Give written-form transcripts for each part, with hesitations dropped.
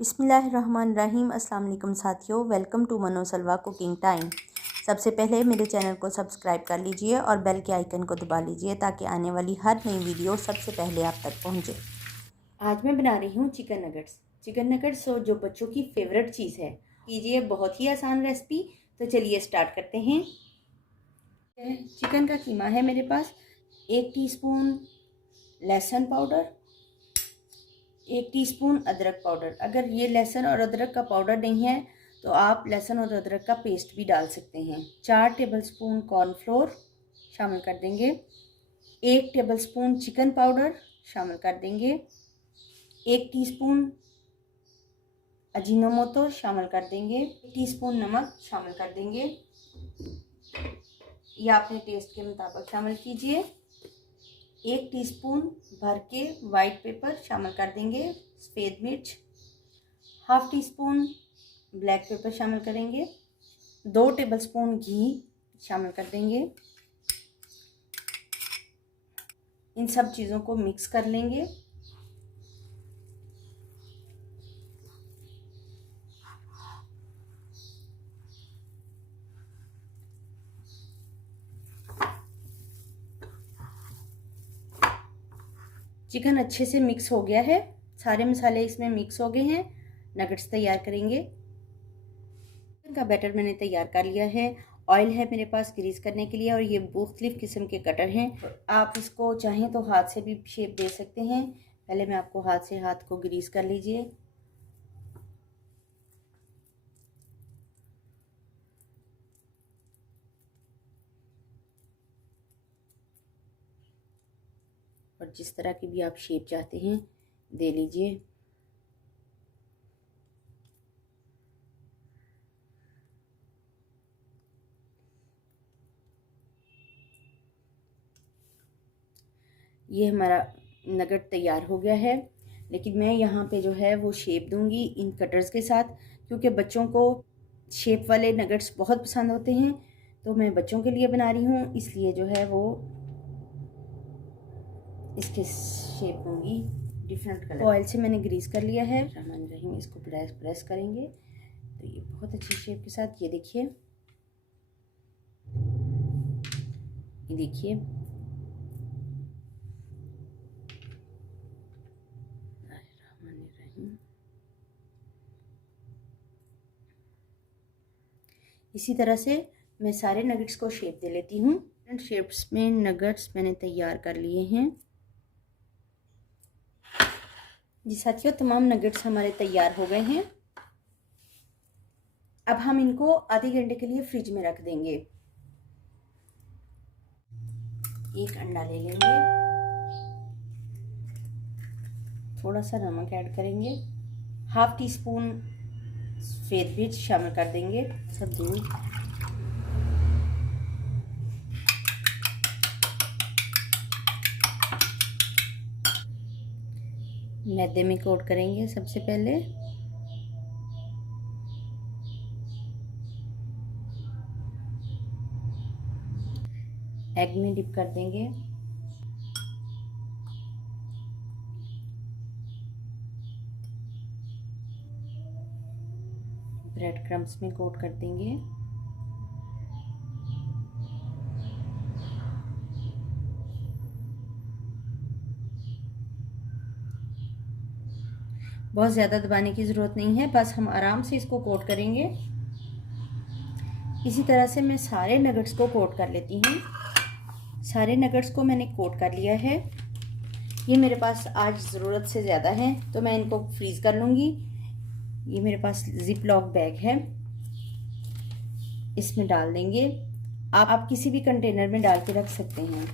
बिस्मिल्लाहिर्रहमानिर्रहीम। अस्सलाम वालेकुम साथियों, वेलकम टू मनो सलवा कुकिंग टाइम। सबसे पहले मेरे चैनल को सब्सक्राइब कर लीजिए और बेल के आइकन को दबा लीजिए ताकि आने वाली हर नई वीडियो सबसे पहले आप तक पहुंचे। आज मैं बना रही हूँ चिकन नगेट्स। चिकन नगेट्स जो बच्चों की फेवरेट चीज़ है, कीजिए, बहुत ही आसान रेसिपी। तो चलिए स्टार्ट करते हैं। चिकन का कीमा है मेरे पास, 1 टीस्पून लहसुन पाउडर, 1 टीस्पून अदरक पाउडर। अगर ये लहसुन और अदरक का पाउडर नहीं है तो आप लहसुन और अदरक का पेस्ट भी डाल सकते हैं। 4 टेबलस्पून कॉर्नफ्लोर शामिल कर देंगे, 1 टेबलस्पून चिकन पाउडर शामिल कर देंगे, 1 टीस्पून अजीनोमोटो शामिल कर देंगे, 1 टीस्पून नमक शामिल कर देंगे। या अपने टेस्ट के मुताबिक शामिल कीजिए। 1 टीस्पून भर के वाइट पेपर शामिल कर देंगे, सफ़ेद मिर्च, हाफ टीस्पून ब्लैक पेपर शामिल करेंगे, 2 टेबलस्पून घी शामिल कर देंगे। इन सब चीज़ों को मिक्स कर लेंगे। चिकन अच्छे से मिक्स हो गया है, सारे मसाले इसमें मिक्स हो गए हैं। नगेट्स तैयार करेंगे। चिकन का बैटर मैंने तैयार कर लिया है। ऑयल है मेरे पास ग्रीस करने के लिए और ये मुख्तलिफ किस्म के कटर हैं। आप इसको चाहें तो हाथ से भी शेप दे सकते हैं। पहले मैं आपको हाथ को ग्रीस कर लीजिए। और जिस तरह की भी आप शेप चाहते हैं दे लीजिए। ये हमारा नगेट तैयार हो गया है, लेकिन मैं यहाँ पे जो है वो शेप दूंगी इन कटर्स के साथ, क्योंकि बच्चों को शेप वाले नगेट्स बहुत पसंद होते हैं। तो मैं बच्चों के लिए बना रही हूँ, इसलिए जो है वो इसके शेप दूंगी डिफरेंट कलर। ऑयल से मैंने ग्रीस कर लिया है। रहमान रहीम, इसको प्रेस करेंगे तो ये बहुत अच्छी शेप के साथ, ये देखिए, ये देखिए, इसी तरह से मैं सारे नगेट्स को शेप दे लेती हूँ। डिफरेंट शेप्स में नगेट्स मैंने तैयार कर लिए हैं। जी साथियों, तमाम नगेट्स हमारे तैयार हो गए हैं। अब हम इनको आधे घंटे के लिए फ्रिज में रख देंगे। 1 अंडा ले लेंगे, थोड़ा सा नमक ऐड करेंगे, हाफ टी स्पून सफ़ेद मिर्च शामिल कर देंगे, सब दूध, मैदे में कोट करेंगे सबसे पहले। एग में डिप कर देंगे। ब्रेड क्रम्स में कोट कर देंगे। बहुत ज़्यादा दबाने की ज़रूरत नहीं है, बस हम आराम से इसको कोट करेंगे। इसी तरह से मैं सारे नगेट्स को कोट कर लेती हूँ। सारे नगेट्स को मैंने कोट कर लिया है। ये मेरे पास आज ज़रूरत से ज़्यादा है तो मैं इनको फ्रीज़ कर लूँगी। ये मेरे पास जिप लॉक बैग है, इसमें डाल देंगे। आप किसी भी कंटेनर में डाल के रख सकते हैं।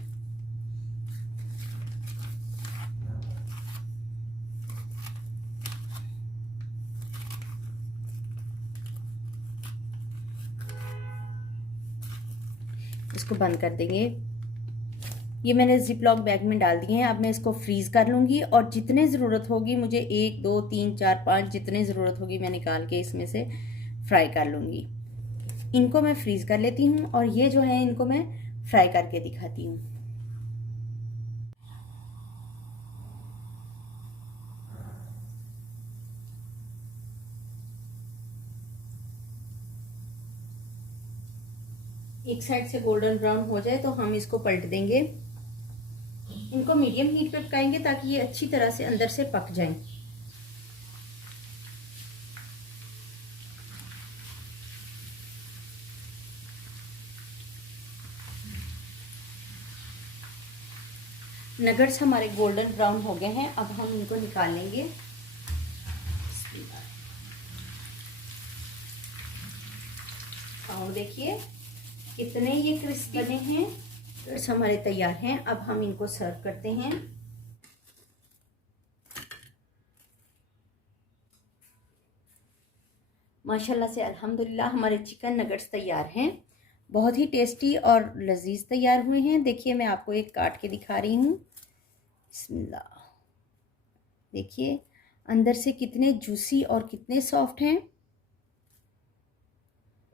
इसको बंद कर देंगे। ये मैंने जिप लॉक बैग में डाल दिए हैं। अब मैं इसको फ्रीज़ कर लूँगी और जितने ज़रूरत होगी मुझे, 1 2 3 4 5 जितने ज़रूरत होगी मैं निकाल के इसमें से फ्राई कर लूँगी। इनको मैं फ्रीज़ कर लेती हूँ और ये जो है इनको मैं फ्राई करके दिखाती हूँ। एक साइड से गोल्डन ब्राउन हो जाए तो हम इसको पलट देंगे। इनको मीडियम हीट पे पकाएंगे ताकि ये अच्छी तरह से अंदर से पक जाएं। नगेट्स हमारे गोल्डन ब्राउन हो गए हैं, अब हम इनको निकाल लेंगे। और देखिए कितने ये क्रिस्पी बने हैं। नगेट्स हमारे तैयार हैं, अब हम इनको सर्व करते हैं। माशाल्लाह से अल्हम्दुलिल्लाह हमारे चिकन नगेट्स तैयार हैं। बहुत ही टेस्टी और लजीज तैयार हुए हैं। देखिए मैं आपको एक काट के दिखा रही हूँ। बिस्मिल्लाह, देखिए अंदर से कितने जूसी और कितने सॉफ्ट हैं।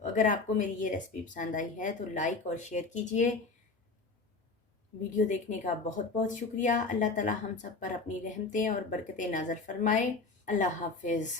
अगर आपको मेरी ये रेसिपी पसंद आई है तो लाइक और शेयर कीजिए। वीडियो देखने का बहुत बहुत शुक्रिया। अल्लाह ताला हम सब पर अपनी रहमतें और बरकतें नाज़िल फरमाए। अल्लाह हाफिज़।